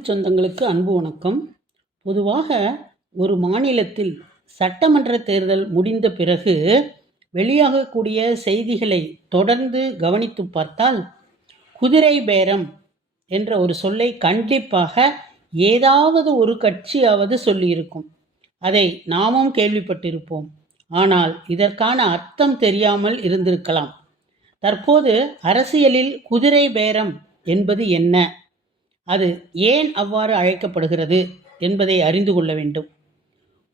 தமிழ் சொந்தங்களுக்கு அன்பு வணக்கம். பொதுவாக ஒரு மாநிலத்தில் சட்டமன்ற தேர்தல் முடிந்த பிறகு வெளியாகக்கூடிய செய்திகளை தொடர்ந்து கவனித்து பார்த்தால், குதிரை பேரம் என்ற ஒரு சொல்லை கண்டிப்பாக ஏதாவது ஒரு கட்சியாவது சொல்லியிருக்கும். அதை நாமும் கேள்விப்பட்டிருப்போம். ஆனால் இதற்கான அர்த்தம் தெரியாமல் இருந்திருக்கலாம். தற்போது அரசியலில் குதிரை பேரம் என்பது என்ன, அது ஏன் அவ்வாறு அழைக்கப்படுகிறது என்பதை அறிந்து கொள்ள வேண்டும்.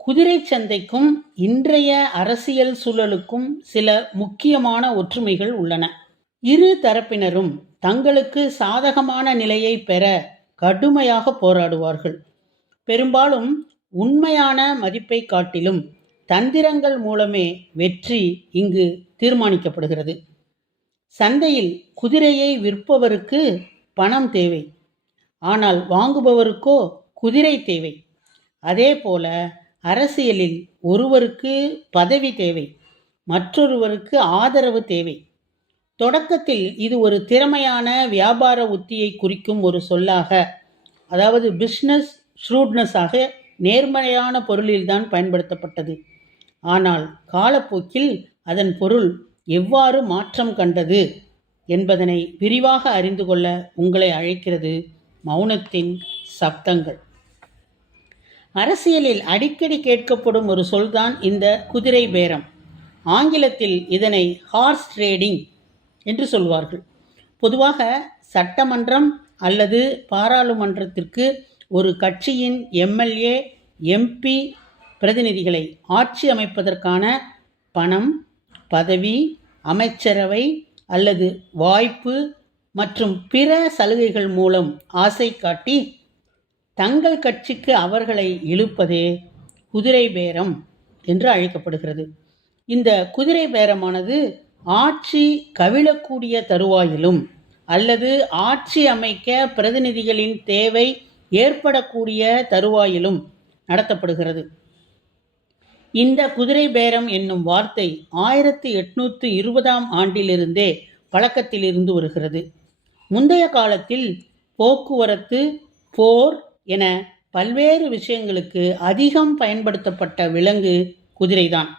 குதிரை சந்தைக்கும் இன்றைய அரசியல் சூழலுக்கும் சில முக்கியமான ஒற்றுமைகள் உள்ளன. இரு தரப்பினரும் தங்களுக்கு சாதகமான நிலையை பெற கடுமையாக போராடுவார்கள். பெரும்பாலும் உண்மையான மதிப்பை காட்டிலும் தந்திரங்கள் மூலமே வெற்றி இங்கு தீர்மானிக்கப்படுகிறது. சந்தையில் குதிரையை விற்பவருக்கு பணம் தேவை, ஆனால் வாங்குபவருக்கோ குதிரை தேவை. அதே போல அரசியலில் ஒருவருக்கு பதவி தேவை, மற்றொருவருக்கு ஆதரவு தேவை. தொடக்கத்தில் இது ஒரு திறமையான வியாபார உத்தியை குறிக்கும் ஒரு சொல்லாக, அதாவது பிஸ்னஸ் ஷ்ரூட்னஸாக நேர்மறையான பொருளில்தான் பயன்படுத்தப்பட்டது. ஆனால் காலப்போக்கில் அதன் பொருள் எவ்வாறு மாற்றம் கண்டது என்பதனை விரிவாக அறிந்து கொள்ள உங்களை அழைக்கிறது மௌனத்தின் சப்தங்கள். அரசியலில் அடிக்கடி கேட்கப்படும் ஒரு சொல்தான் இந்த குதிரை பேரம். ஆங்கிலத்தில் இதனை ஹார்ஸ் ட்ரேடிங் என்று சொல்வார்கள். பொதுவாக சட்டமன்றம் அல்லது பாராளுமன்றத்திற்கு ஒரு கட்சியின் எம்எல்ஏ, எம்பி பிரதிநிதிகளை ஆட்சி அமைப்பதற்கான பணம், பதவி, அமைச்சரவை அல்லது வாய்ப்பு மற்றும் பிற சலுகைகள் மூலம் ஆசை காட்டி தங்கள் கட்சிக்கு அவர்களை இழுப்பதே குதிரை பேரம் என்று அழைக்கப்படுகிறது. இந்த குதிரை பேரமானது ஆட்சி கவிழக்கூடிய தருவாயிலும் அல்லது ஆட்சி அமைக்க பிரதிநிதிகளின் தேவை ஏற்படக்கூடிய தருவாயிலும் நடத்தப்படுகிறது. இந்த குதிரை பேரம் என்னும் வார்த்தை 1820ஆம் ஆண்டிலிருந்தே பழக்கத்தில் இருந்து வருகிறது. முந்தைய காலத்தில் போக்குவரத்து, போர் என பல்வேறு விஷயங்களுக்கு அதிகம் பயன்படுத்தப்பட்ட விலங்கு குதிரைதான்.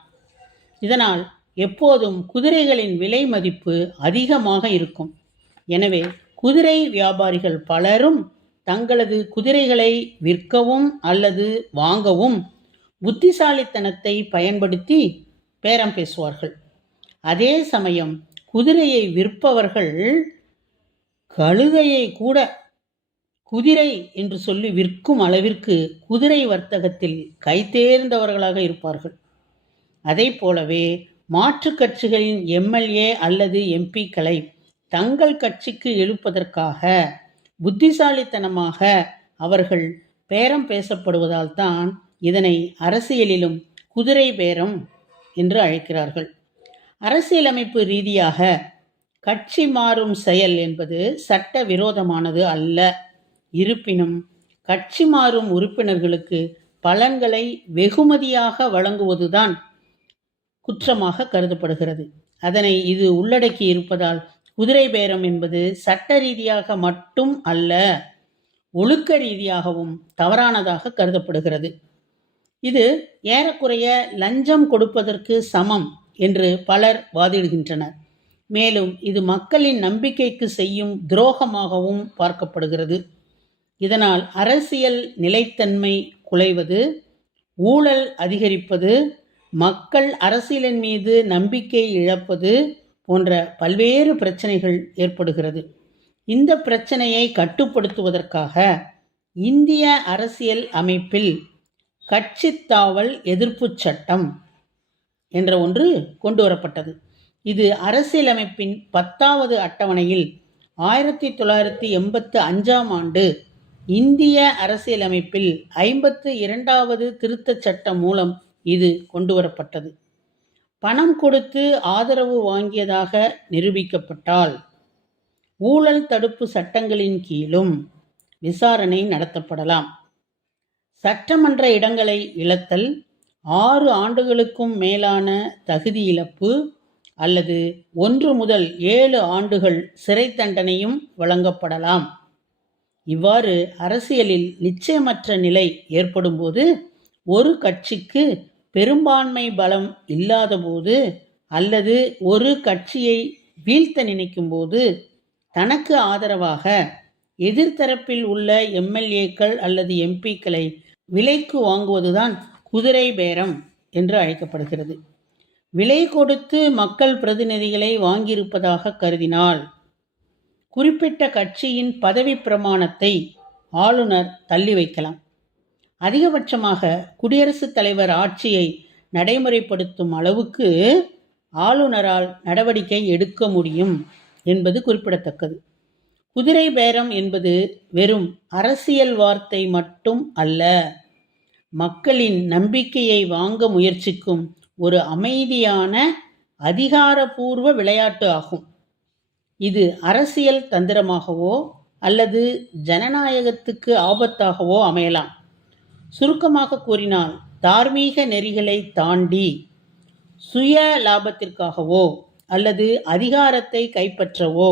இதனால் எப்போதும் குதிரைகளின் விலை மதிப்பு அதிகமாக இருக்கும். எனவே குதிரை வியாபாரிகள் பலரும் தங்களது குதிரைகளை விற்கவும் அல்லது வாங்கவும் புத்திசாலித்தனத்தை பயன்படுத்தி பேரம் பேசுவார்கள். அதே சமயம் குதிரையை விற்பவர்கள் கழுதையை கூட குதிரை என்று சொல்லி விற்கும் அளவிற்கு குதிரை வர்த்தகத்தில் கைதேர்ந்தவர்களாக இருப்பார்கள். அதை போலவே மாற்று கட்சிகளின் எம்எல்ஏ அல்லது எம்பிக்களை தங்கள் கட்சிக்கு இழுப்பதற்காக புத்திசாலித்தனமாக அவர்கள் பேரம் பேசப்படுவதால் தான் இதனை அரசியலிலும் குதிரை பேரம் என்று அழைக்கிறார்கள். அரசியலமைப்பு ரீதியாக கட்சி மாறும் செயல் என்பது சட்ட விரோதமானது அல்ல. இருப்பினும் கட்சி மாறும் உறுப்பினர்களுக்கு பலன்களை வெகுமதியாக வழங்குவதுதான் குற்றமாக கருதப்படுகிறது. அதனை இது உள்ளடக்கி இருப்பதால் குதிரை பேரம் என்பது சட்ட ரீதியாக மட்டும் அல்ல, ஒழுக்க ரீதியாகவும் தவறானதாக கருதப்படுகிறது. இது ஏறக்குறைய லஞ்சம் கொடுப்பதற்கு சமம் என்று பலர் வாதிடுகின்றனர். மேலும் இது மக்களின் நம்பிக்கைக்கு செய்யும் துரோகமாகவும் பார்க்கப்படுகிறது. இதனால் அரசியல் நிலைத்தன்மை குலைவது, ஊழல் அதிகரிப்பது, மக்கள் அரசியலின் மீது நம்பிக்கை இழப்பது போன்ற பல்வேறு பிரச்சனைகள் ஏற்படுகிறது. இந்த பிரச்சனையை கட்டுப்படுத்துவதற்காக இந்திய அரசியல் அமைப்பில் கட்சித்தாவல் எதிர்ப்பு சட்டம் என்ற ஒன்று கொண்டு வரப்பட்டது. இது அரசியலமைப்பின் 10வது அட்டவணையில் 1985ஆம் ஆண்டு இந்திய அரசியலமைப்பில் 52வது திருத்தச் சட்டம் மூலம் இது கொண்டு வரப்பட்டது. பணம் கொடுத்து ஆதரவு வாங்கியதாக நிரூபிக்கப்பட்டால் ஊழல் தடுப்பு சட்டங்களின் கீழும் விசாரணை நடத்தப்படலாம். சட்டமன்ற இடங்களை இழத்தல், 6 ஆண்டுகளுக்கும் மேலான தகுதி இழப்பு அல்லது 1 முதல் 7 ஆண்டுகள் சிறை தண்டனையும் வழங்கப்படலாம். இவ்வாறு அரசியலில் நிச்சயமற்ற நிலை ஏற்படும்போது, ஒரு கட்சிக்கு பெரும்பான்மை பலம் இல்லாதபோது அல்லது ஒரு கட்சியை வீழ்த்த நினைக்கும்போது தனக்கு ஆதரவாக எதிர்த்தரப்பில் உள்ள எம்எல்ஏக்கள் அல்லது எம்பிக்களை விலைக்கு வாங்குவதுதான் குதிரை பேரம் என்று அழைக்கப்படுகிறது. விலை கொடுத்து மக்கள் பிரதிநிதிகளை வாங்கியிருப்பதாக கருதினால் குறிப்பிட்ட கட்சியின் பதவி பிரமாணத்தை ஆளுநர் தள்ளி வைக்கலாம். அதிகபட்சமாக குடியரசுத் தலைவர் ஆட்சியை நடைமுறைப்படுத்தும் அளவுக்கு ஆளுநரால் நடவடிக்கை எடுக்க முடியும் என்பது குறிப்பிடத்தக்கது. குதிரை பேரம் என்பது வெறும் அரசியல் வார்த்தை மட்டும் அல்ல, மக்களின் நம்பிக்கையை வாங்க முயற்சிக்கும் ஒரு அமைதியான அதிகாரபூர்வ விளையாட்டு ஆகும். இது அரசியல் தந்திரமாகவோ அல்லது ஜனநாயகத்துக்கு ஆபத்தாகவோ அமையலாம். சுருக்கமாக கூறினால், தார்மீக நெறிகளை தாண்டி சுய லாபத்திற்காகவோ அல்லது அதிகாரத்தை கைப்பற்றவோ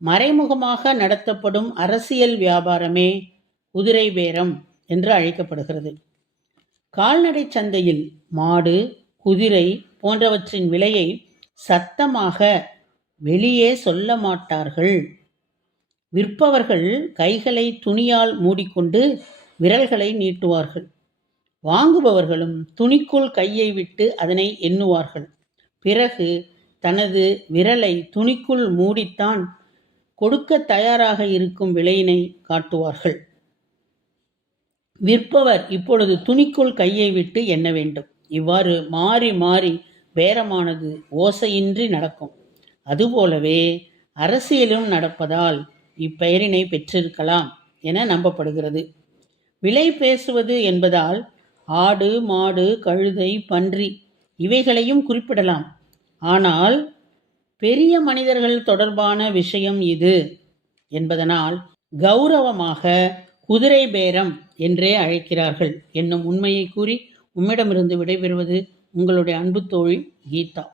மறைமுகமாக நடத்தப்படும் அரசியல் வியாபாரமே குதிரை பேரம் என்று அழைக்கப்படுகிறது. கால்நடை சந்தையில் மாடு, குதிரை போன்றவற்றின் விலையை சத்தமாக வெளியே சொல்ல மாட்டார்கள். விற்பவர்கள் கைகளை துணியால் மூடிக்கொண்டு விரல்களை நீட்டுவார்கள். வாங்குபவர்களும் துணிக்குள் கையை விட்டு அதனை எண்ணுவார்கள். பிறகு தனது விரலை துணிக்குள் மூடித்தான் கொடுக்க தயாராக இருக்கும் விலையினை காட்டுவார்கள். விற்பவர் இப்பொழுது துணிக்குள் கையை விட்டு எண்ண வேண்டும். இவ்வாறு மாறி மாறி பேரமானது ஓசையின்றி நடக்கும். அதுபோலவே அரசியலும் நடப்பதால் இப்பெயரினை பெற்றிருக்கலாம் என நம்பப்படுகிறது. விலை பேசுவது என்பதால் ஆடு, மாடு, கழுதை, பன்றி இவைகளையும் குறிப்பிடலாம். ஆனால் பெரிய மனிதர்கள் தொடர்பான விஷயம் இது என்பதனால் கௌரவமாக குதிரை பேரம் என்றே அழைக்கிறார்கள் என்னும் உண்மையை கூறி உம்மிடமிருந்து விடைபெறுவது உங்களுடைய அன்பு தோழி கீதா.